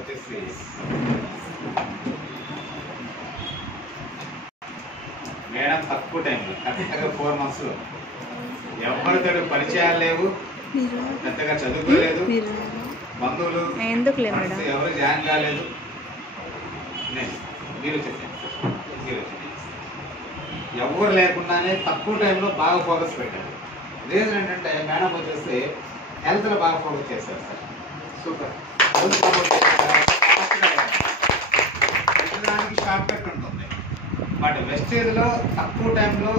వచ్చేసి మేడం తక్కువ టైంలో కరెక్ట్గా 4 months ఎవరితో పరిచయాలు లేవు, పెద్దగా చదువుకోలేదు, బంధువులు ఎవరు జాయిన్ కాలేదు. మీరు ఎవరు లేకుండానే తక్కువ టైంలో బాగా ఫోకస్ పెట్టారు. రీజన్ ఏంటంటే మేడం వచ్చేసి హెల్త్లో బాగా ఫోకస్ చేశారు సార్. సూపర్. పెట్టడానికి షార్ట్ కట్ ఉంటుంది, బట్ వెస్టేజ్లో తక్కువ టైంలో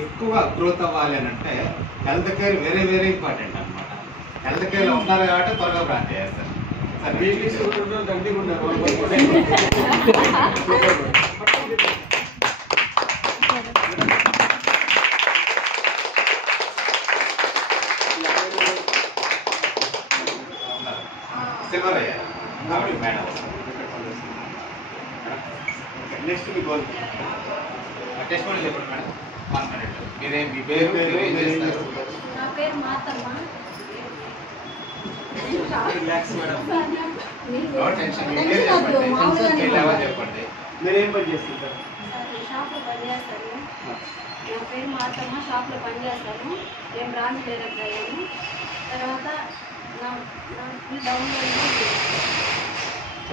ఎక్కువ గ్రోత్ అవ్వాలి అని అంటే health care very very important అనమాట. హెల్త్ కేర్లో ఉన్నారు కాబట్టి త్వరగా ప్లాన్ చేస్తారు సార్. దండిగా ఉన్నారు. సిల్వర్ అయ్యారు కాబట్టి మేడం. నెక్స్ట్ మీ గోల్ టెస్ట్ కూడా చెప్పండి మేడం. 1 minute. మీరేం మీ పేరు ఏం చేస్తారు? నా పేరు Mathamma. Relax madam. No tension. మీ పేరు చెప్పండి. లెవెల్ చెప్పండి. మీరేం పని చేస్తుంటారు? షాప్లో పనిచేస్తాను. నా పేరు మాతమ్మ. షాప్లో పనిచేస్తాను. ఏం బ్రాంచ్ డైరెక్టర్ అయ్యాను. తర్వాత నా డౌన్లోడ్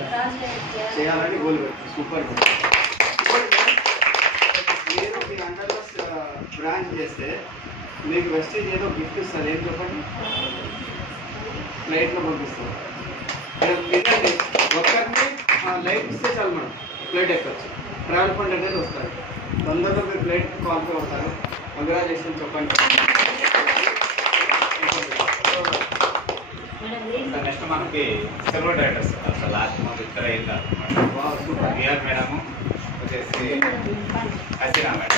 బ్రాంచ్ డైరెక్టర్ చేయాలని గోల్ పెట్టి సూపర్. మీరు మీ అండర్లో బ్రాంచ్ చేస్తే మీకు వెస్టేజ్ ఏదో గిఫ్ట్ ఇస్తారు. ఏం చెప్పండి? ఫ్లైట్లో పంపిస్తారు. ఎందుకంటే ఒక్కరిని లైఫ్ ఇస్తే చాలు మనం ఫ్లైట్ ఎక్కచ్చు. ట్రావెల్ ఫండ్ అనేది వస్తారు. తొందరగా మీరు ఫ్లైట్ క్వాలిఫై అవుతారు. కంగ్రాచులేషన్ చెప్పండి. నెక్స్ట్ మనకి సిల్వర్ డైరెక్టర్స్ అసలు లాస్ట్ మంత్ ఇక్కడ అయింది అనమాట. సూపర్. బిఆర్ మేడము వచ్చేసి హసీనా మేడం.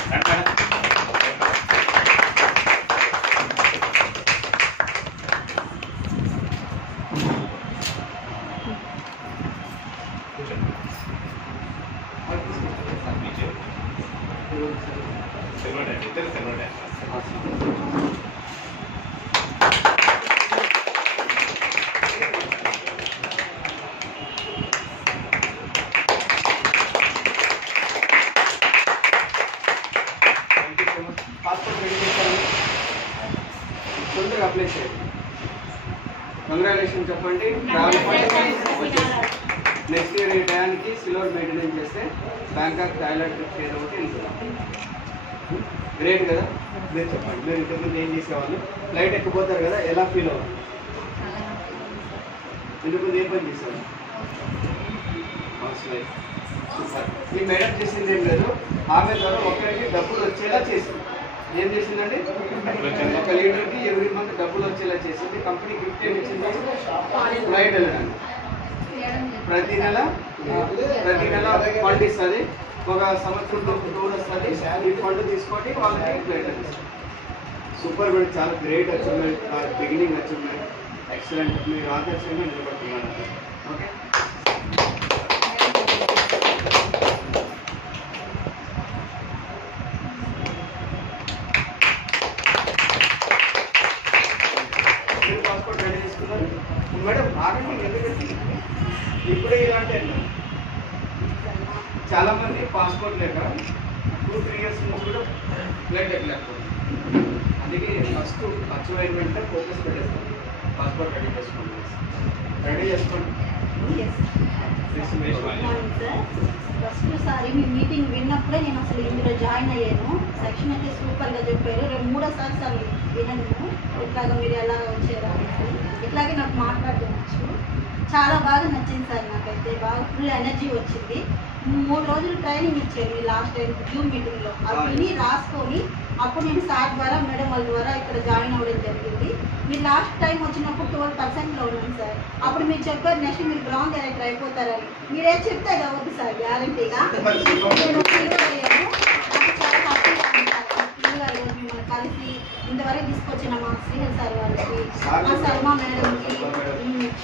సిల్వర్ డైరెక్టర్, ఇద్దరు సిల్వర్ డైరెక్టర్స్. పాస్పోర్ట్ రెడీ చేశారు, తొందరగా అప్లై చేయండి. కంగ్రాచులేషన్ చెప్పండి. ట్రావెల్ వచ్చేసి నెక్స్ట్ ఇయర్ ఈ టైంకి సిల్వర్ మెయింటైన్ చేస్తే బ్యాంకాక్ థాయిలాండ్ ట్రిప్ ఏదో ఒకటి వెళ్తున్నాం. గ్రేట్ కదా. మీరు చెప్పండి, మీరు ఇంతకుముందు ఏం చేసేవాళ్ళు? ఫ్లైట్ ఎక్కిపోతారు కదా, ఎలా ఫీల్ అవ్వాలి? ఇంతకుముందు ఏం పని చేసేవాళ్ళు? సూపర్. ఈ మేడం చేసింది ఏం లేదు, ఆమె ద్వారా ఒకరికి డబ్బులు వచ్చేలా చేసింది. ఏం చేసిందండి? ఒక లీటర్కి ఎవ్రీ మంత్ డబ్బులు వచ్చేలా చేసింది. కంపెనీ గిఫ్ట్ ఏమి ఇచ్చింది? ఫ్లైట్ వెళ్ళడానికి. ప్రతి నెల ఫండ్ ఇస్తుంది. ఒక సంవత్సరం టూర్ వస్తుంది. ఈ ఫండ్ తీసుకొని వాళ్ళకి ఫ్లైట్ ఇస్తుంది. సూపర్ మేడం, చాలా great achievement, beginning achievement, excellent. మీరు ఆదర్శంగా నిలబడుతున్నారు. ఓకే. పాస్పోర్ట్ రెడీ చేసుకున్నారు మేడం. ఆగండి, ఎందుకంటే ఇప్పుడే ఇలాంటి చాలా మంది పాస్పోర్ట్ లేక 2-3 years నుంచి కూడా ఫ్లైట్ ఎక్కలేకపోతుంది. అందుకే ఫస్ట్ అచీవ్మెంట్ వెంటనే ఫోకస్ పెట్టేస్తాం. పాస్పోర్ట్ రెడీ చేసుకోండి. రెడీ చేసుకోండి. ఫస్ట్ సారి మీ మీటింగ్ విన్నప్పుడే నేను అసలు ఇందులో జాయిన్ అయ్యాను. సెక్షన్ అయితే సూపర్గా చెప్పారు. రేపు 3వ సారి వినను ఇట్లాగా మీరు ఎలా వచ్చారా ఇట్లాగే నాకు మాట్లాడవచ్చు. చాలా బాగా నచ్చింది సార్. నాకైతే బాగా ఫుల్ ఎనర్జీ వచ్చింది. 3 రోజులు ట్రైనింగ్ ఇచ్చారు ఈ లాస్ట్ టైం జూమ్ మీటింగ్లో. అది విని రాసుకొని అప్పుడు నేను సార్ ద్వారా మేడం వాళ్ళ ద్వారా ఇక్కడ జాయిన్ అవ్వడం జరిగింది. మీరు లాస్ట్ టైం వచ్చినప్పుడు 12%లో ఉన్నాను సార్. అప్పుడు మీరు చెప్పారు నెక్స్ట్ మీరు బ్రౌన్ డైరెక్టర్ అయిపోతారని. మీరేం చెప్తే అది అవ్వదు సార్, గ్యారంటీగా. నేను ఫీల్ అయ్యాను. నాకు చాలా హ్యాపీగా ఉంది సార్. ఫీల్గా ఈరోజు మిమ్మల్ని కలిసి ఇంతవరకు తీసుకొచ్చిన మా శ్రీహర్ సార్ వాళ్ళకి, మా శర్మా మేడంకి,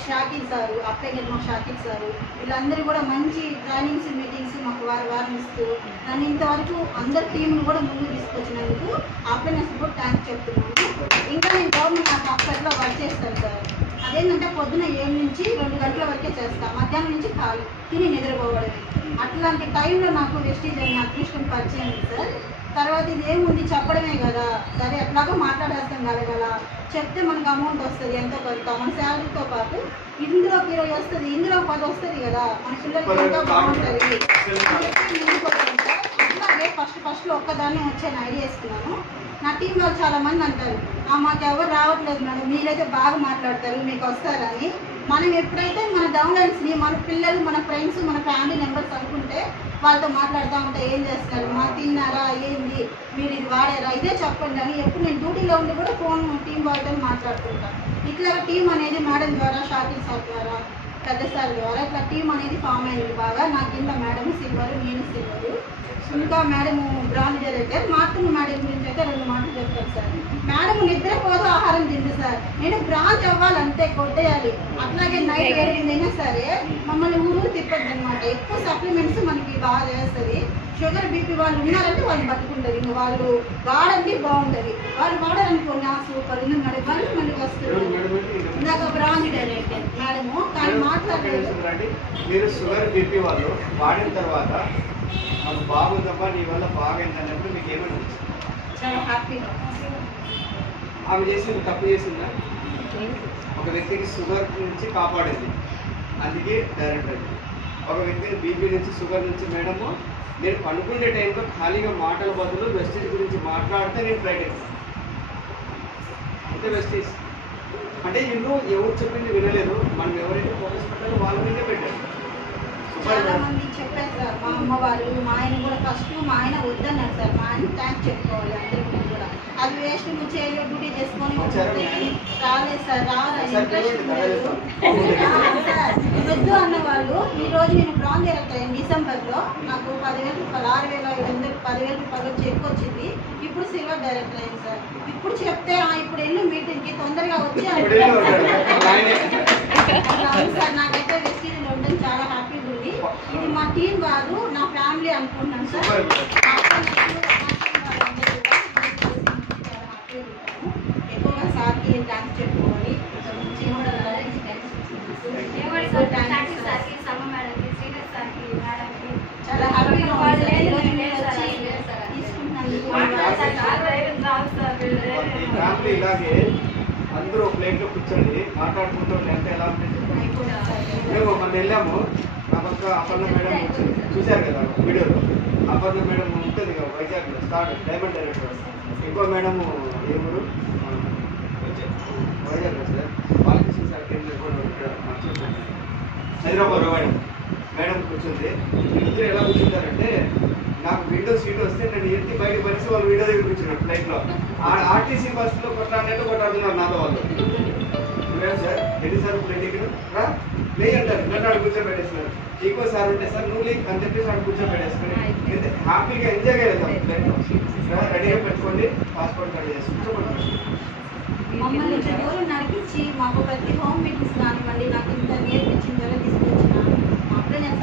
షాకిల్ సారు, అప్పగిరి మా షాకిల్ సారు, వీళ్ళందరూ కూడా మంచి ట్రైనింగ్స్ మీటింగ్స్ మాకు వారం ఇస్తూ నన్ను ఇంతవరకు అందరి టీంను కూడా ముందుకు తీసుకొచ్చినందుకు ఆపేనెస్ కూడా థ్యాంక్స్ చెప్తున్నాను. ఇంకా నేను గవర్నమెంట్ హాస్పిటల్లో వర్క్ చేస్తాను సార్. అదే నాకేంటంటే పొద్దున 7 నుంచి 2 గంటల వరకే చేస్తాను, మధ్యాహ్నం నుంచి ఖాళీ తిని నిద్రపోవడమే. అట్లాంటి టైంలో నాకు వెస్టీజ్ అయిన అదృష్టం పరిచయం సార్. తర్వాత ఇది ఏముంది చెప్పడమే కదా, సరే ఎట్లాగో మాట్లాడేస్తాం కదా, చెప్తే మనకు అమౌంట్ వస్తుంది ఎంతో కొంత, మన శాలరీతో పాటు ఇందులో 20 వస్తుంది, ఇందులో 10 వస్తుంది కదా, మన పిల్లలకి ఎంతో బాగుంటుంది. అట్లాగే ఫస్ట్ ఒక్కదాన్ని వచ్చాను ఐడియా వేసుకున్నాను. నా టీం వాళ్ళు చాలా మంది అంటారు, మాకు ఎవరు రావట్లేదు మేడం, మీరైతే బాగా మాట్లాడతారు, మీకు వస్తారని. మనం ఎప్పుడైతే మన డౌన్లైన్స్ని మన పిల్లలు, మన ఫ్రెండ్స్, మన ఫ్యామిలీ మెంబర్స్ అనుకుంటే వాళ్ళతో మాట్లాడుతూ ఉంటే ఏం చేస్తున్నారు, మా తిన్నారా, ఏంది, మీరు ఇది వాడారా, ఇదే చెప్పండి అని ఎప్పుడు నేను డ్యూటీలో ఉండి కూడా ఫోన్ టీం వాళ్ళతో మాట్లాడుతుంటాను. ఇట్లా టీం అనేది మేడం ద్వారా, షాకిల్ సార్ ద్వారా, పెద్ద సార్ ద్వారా ఇట్లా టీం అనేది ఫామ్ అయింది బాగా. నా కింద మేడం సిల్వర్, నేను సిల్వరు, ఇంకా మేడం బ్రాండ్ డైరెక్టర్. మాత్రం మేడం గురించి అయితే 2 మాటలు చెప్తాను సార్. మేడం నిద్రపోదు, ఆహారం తింది సార్. నేను బ్రాంచ్ అవ్వాలంటే కొట్టేయాలి. అట్లాగే నైట్ 8 అయినా సరే మమ్మల్ని ఊరు తిప్పద్దు అనమాట. ఎక్కువ సప్లిమెంట్స్ మనకి బాగా చేస్తుంది. షుగర్ బీపీ వాళ్ళు ఉన్నారంటే వాళ్ళు బతుకుంటారు, ఇంకా వాళ్ళు వాడండి బాగుంటుంది. వాళ్ళు వాడాలనుకోండి సూపర్ ఉంది మేడం, వాళ్ళు మళ్ళీ వస్తారు. ఇందాక బ్రాంచ్ డైరెక్టర్ మేడము కానీ మాట్లాడలేదు. మీరు షుగర్ బీపీ వాళ్ళు వాడిన తర్వాత మాకు బాగుందమ్మా, నీ వల్ల బాగైంది అన్నప్పుడు మీకు ఏమైనా చాలా హ్యాపీగా. ఆమె చేసింది తప్పు చేసిందా? ఒక వ్యక్తికి షుగర్ నుంచి కాపాడింది, అందుకే డైరెక్టర్ అయింది. ఒక వ్యక్తిని బీపీ నుంచి, షుగర్ నుంచి మేడము నేను పనుకునే టైంలో ఖాళీగా మాటల బదులు వెస్టేజ్ గురించి మాట్లాడితే నేను ఫ్లైట్ ఎక్కాను. అంతే వెస్టేజ్ అంటే ఇల్లు ఎవరు చెప్పింది వినలేదు, మనం ఎవరైతే ఫోకస్ పెట్టాలో వాళ్ళ మీదే పెట్టారు. చాలా మంది చెప్పారు సార్, మా అమ్మ వాళ్ళు, మా ఆయన కూడా ఫస్ట్ మా ఆయన వద్దన్నారు సార్. మా ఆయన థ్యాంక్స్ చెప్పుకోవాలి అందరికీ కూడా. అది వేస్ట్, నువ్వు చేయలో డ్యూటీ చేసుకొని రాలేదు సార్, రావాలని ఇంట్రెస్ట్ వద్దు అన్నవాళ్ళు. ఈ రోజు నేను బ్రాంజ్ డైరెక్టర్ అయ్యాను డిసెంబర్లో. నాకు 10,000 రూపాయలు, 6,500, 10,000 రూపాయలు చెక్ వచ్చింది. ఇప్పుడు సిల్వర్ డైరెక్టర్ అయింది సార్. ఇప్పుడు చెప్తే ఇప్పుడు వెళ్ళి మీటింగ్కి తొందరగా వచ్చి సార్. నాకైతే వెస్టీజ్లో ఉండడం చాలా హ్యాపీగా ఉంది. ఇది మా టీం కాదు, నా ఫ్యామిలీ అనుకుంటున్నాను సార్. ఎక్కువగా సార్కి థ్యాంక్స్ చెప్పుకోవాలి. చాలా హ్యాపీగా ఫ్యామిలీ ఇలాగే అందరూ ప్లేట్లో కూర్చొని మాట్లాడుకుంటూ ఎంత ఎలా ఉంటుంది. మేము మొన్న వెళ్ళాము, నా పక్క అపర్ణ మేడం వచ్చింది, చూశారు కదా వీడియోలో. అపర్ణ మేడం ఉంటుంది కదా వైజాగ్లో, స్టార్ట్ డైమండ్ డైరెక్టర్. ఇంకో మేడము ఏ ఊరు, వైజాగ్లో sir, Balakrishna sir Hyderabad madam. Madam కూర్చుంది. ఇద్దరు ఎలా కూర్చుంటారంటే, నాకు విండో సీట్ వస్తే నేను ఎత్తి బయట పరిచి వాళ్ళు విండో దగ్గర కూర్చున్నారు ఫ్లైట్లో. ఆర్టీసీ బస్సులో కొట్టాడుతున్నారు నాతో వాళ్ళు. మేడం సార్ ఎన్నిసార్లు ప్లేట్ ఇక్కడ రా లే అంటారు, నన్ను ఆడు కూర్చోబెట్టేస్తున్నారు. ఇంకో సార్ ఉంటే సార్ నువ్వు లేక్ అని చెప్పేసి ఆడు కూర్చోబెట్టేసుకుని హ్యాపీగా ఎంజాయ్ చేయలేదు ఫ్లైట్లో. రెడీగా పెట్టుకోండి, పాస్పోర్ట్ రెడీ చేసి కూర్చోబెట్టారు. మమ్మల్ని ఎవరు నడిపించి మాకు ప్రతి హోమ్ మీటింగ్స్ కానివ్వండి, నాకు ఇంత నేర్పించిన తీసుకొచ్చిన అప్పుడే నేను